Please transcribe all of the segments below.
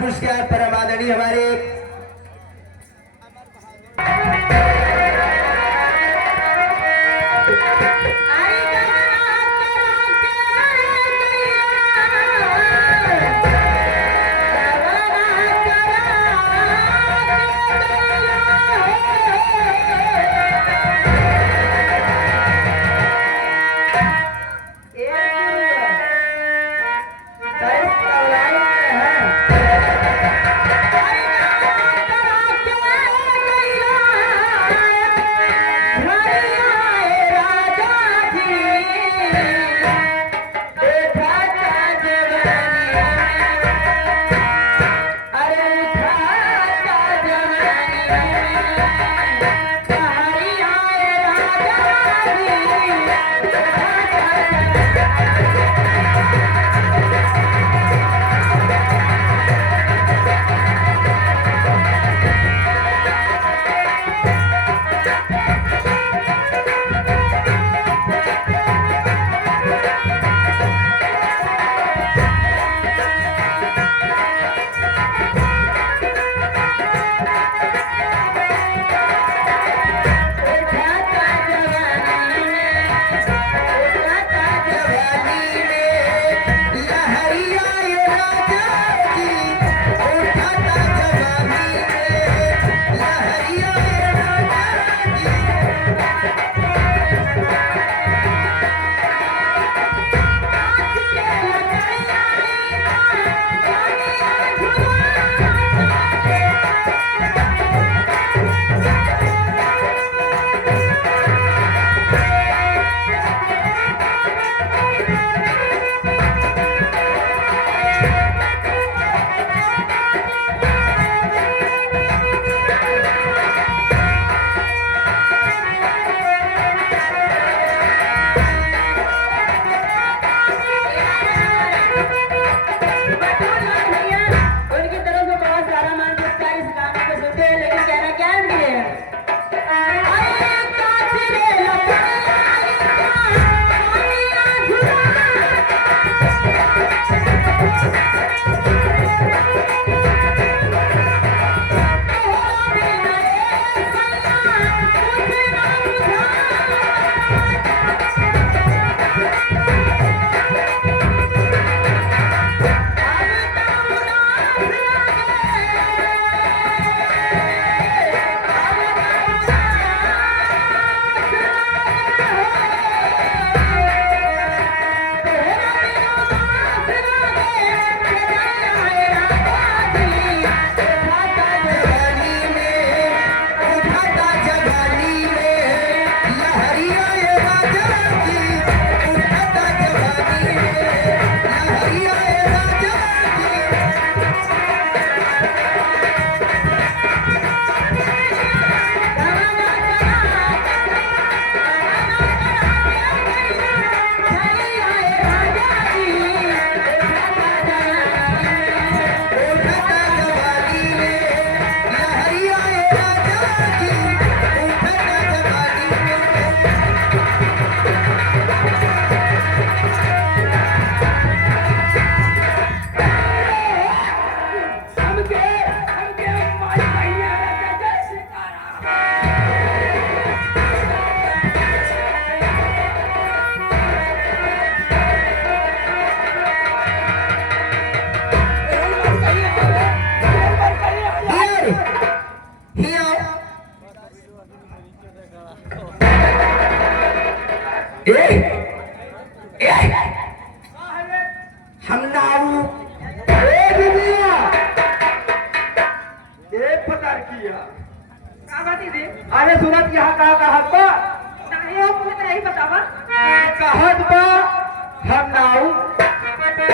पुरस्कार परम आदरणीय हमारे अरे सूरत यहाँ कहा बा नहीं हो मुझे नहीं बतावा कहत बा हम नाऊ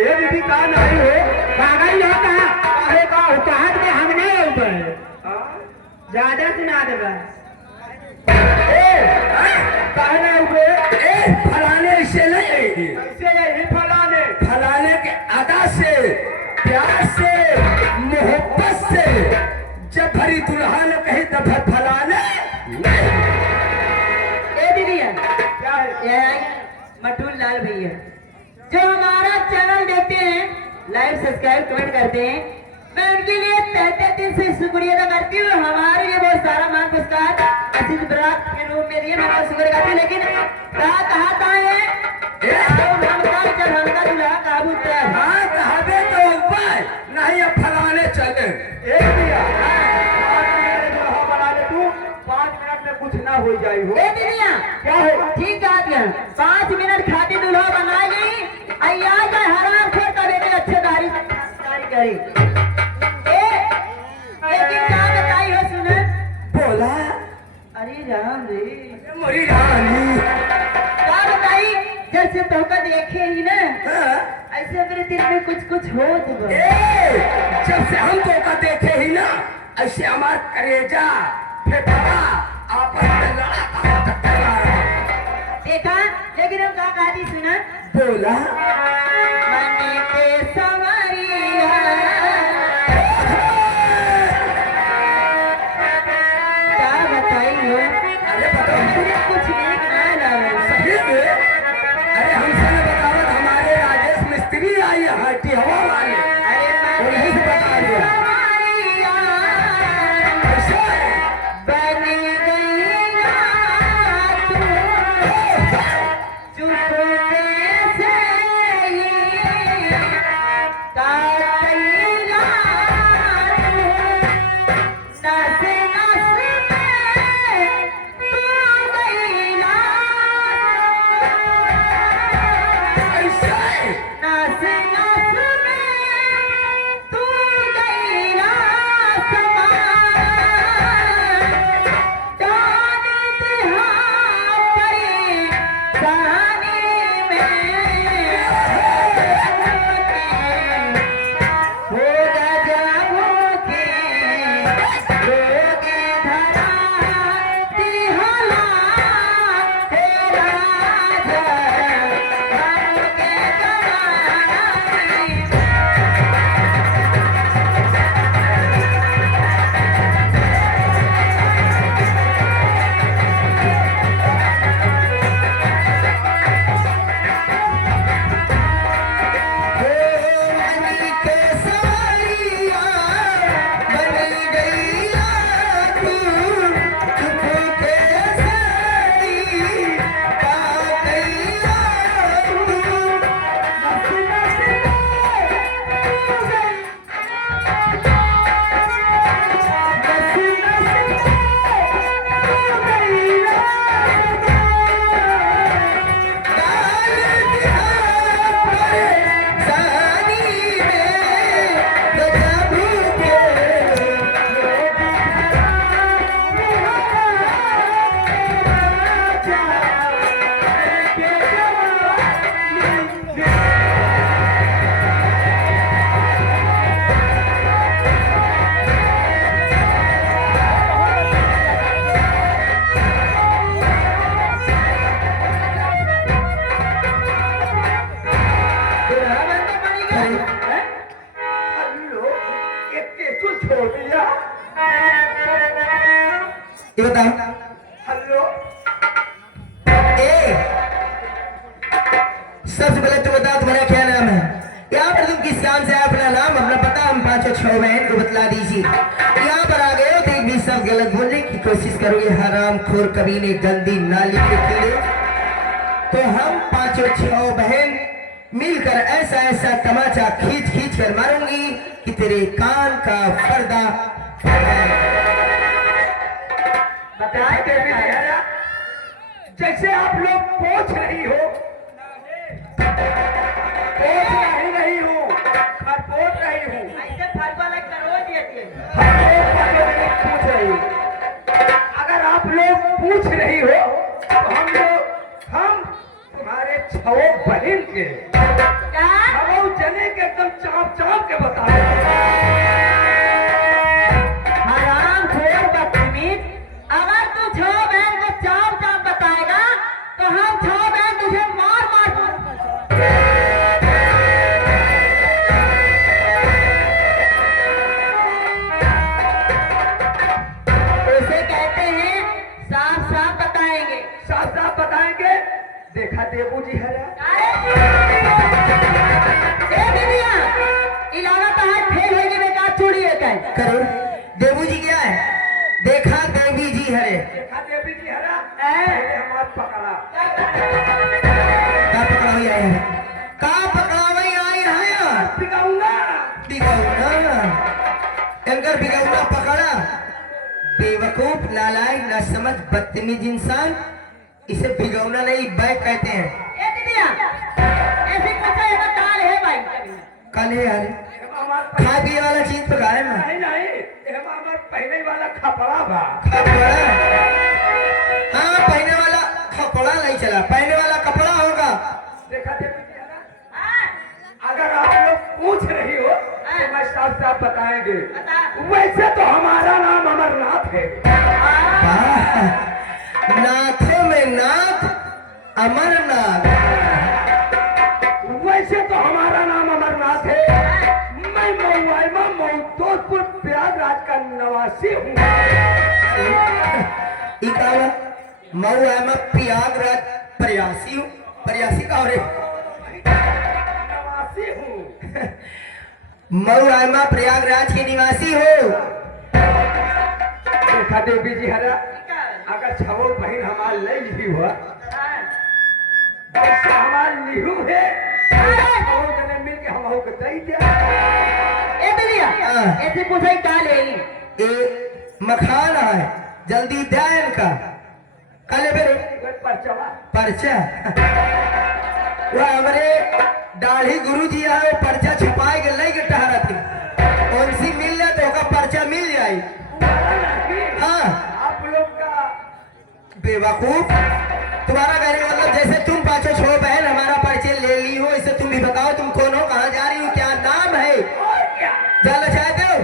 ये दीदी कहाँ नहीं हो? पागल हो कहा अरे का उताहट में हम नहीं ऊपर ज्यादा सुना दे बस कहने हुए फलाने से नहीं, ऐसे नहीं फलाने फलाने के अदा से, प्यार से, मोहब्बत से जब भरी दुल्हा ने कही तब फलाने नहीं। ए दीदी क्या है? ये मटूल लाल भैया जो हमारा चैनल देखते हैं, लाइक सब्सक्राइब कमेंट करते हैं, मैं उनके लिए तहे दिल से शुक्रिया अदा करती हूँ। हमारे लिए बहुत सारा मान पुरस्कार असित बरात के रूप में दिए, मैं बहुत शुक्र करती हूँ। लेकिन कहा है जब हमका दूल्हा काबू तय हाँ कहावे तो उपाय नहीं, अब फलाने चले। एक दिया दुल्हा बना ले तू, 5 मिनट में कुछ ना हो जाए हो। ए दीदिया क्या है? ठीक है दिया 5 मिनट खातिर दूल्हा बनाई गई अय्या का हराम खोर का बेटे अच्छे दारी करी लेकिन क्या बताई हो सुन बोला अरे राम रे मोरी रानी क्या बताई जब से तोका देखे ही ना हाँ? ऐसे मेरे दिल में कुछ कुछ हो तो जब से हम तो का देखे ही ना, ऐसे हमार करेजा फेफड़ा आपस में लड़ा देखा। लेकिन हम क्या कहा थी सुना बोला मन के सवरिया क्या बताई हो अरे बताओ कुछ नहीं गिना सही में? अरे हमसे ने बतावत हमारे राजेश मिस्त्री आई हाटी हवा वाले, उन्हीं से बता दिया। ऐसा है? ऐसा है? ये बताओ हेलो सबसे पहले तो बताओ तुम्हारा क्या नाम है? यहाँ पर तुम किस काम से अपना नाम अपना पता हम 5-6 बहन को बतला दीजिए। यहाँ पर आ गए हो तो एक भी सब गलत बोलने की कोशिश करोगे, हराम खोर कमीने गंदी नाली के कीड़े। तो हम 5-6 बहन मिलकर ऐसा ऐसा तमाचा खींच खींच कर मारूंगी कि तेरे कान का पर्दा जैसे आप लोग पूछ रही हो, पूछ रही हूँ, खरपोट रही हूँ, ऐसे फरवा लग कर रोज देती है। पूछ रही। अगर आप लोग पूछ रही हो तो हम तुम्हारे 6 बहन के क्या 6 जने जाए। करो देवू जी क्या है? देखा देवी जी हरे देखा देवी जी हरा हैं? पहले हमार पकड़ा का पकड़ा हुई आया है? का पकड़ा हुई आई है? पिगाऊंगा बिगौना एंकर बिगौना पकड़ा। बेवकूफ नालायक ना समझ बदतमीज इंसान, इसे बिगौना नहीं बैग कहते हैं। ए दीदिया ऐसे पूछा है ना काल है भाई। कल है यार हमार खाए पिए वाला चीज तो गाय में नहीं नहीं ये हमार पहले वाला खपड़ा बा कपड़ा। हाँ पहने वाला कपड़ा नहीं चला, पहने वाला कपड़ा होगा। देखा देवी जी हरा अगर आप लोग पूछ रही हो तो मैं साफ साफ बताएंगे। वैसे तो हमारा नाम अमरनाथ है। वाह, नाथों में नाथ अमरनाथ। वैसे तो हमारा नाम अमरनाथ है। मैं मऊआइमा मऊदोदपुर प्रयागराज का निवासी हूँ। इकावा मऊ है मैं प्रयागराज प्रयासी हूँ। प्रयासी का और निवासी हूँ। मऊ है मैं प्रयागराज के निवासी हो। देखा देवी जी हरा अगर छवो बहन हमार ले ली हुआ वैसे हमार लिहू है छवो जने मिल के हम हो के दई दे। ए दीदिया ऐसे पूछा ही काल है। ए मखान है जल्दी दैन का कल बेरे कोई परचवा पर्चा वो हमारे दाढ़ी गुरु जी है वो पर्चा छुपाए के ले के टहरा थी उनसे मिल जाए तो का पर्चा मिल जाए। वाला नहीं हाँ आप लोग का बेवकूफ, तुम्हारा कहने का मतलब जैसे तुम पांचों छो बहन हमारा परिचय ले ली हो, इसे तुम भी बताओ तुम कौन हो, कहाँ जा रही हो, क्या नाम है? और क्या जानना चाहते हो?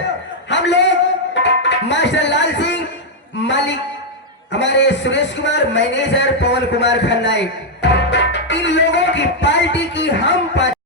हम लोग मास्टर लाल सिंह मालिक, हमारे सुरेश कुमार मैनेजर पवन कुमार खन्ना, इन लोगों की पार्टी की हम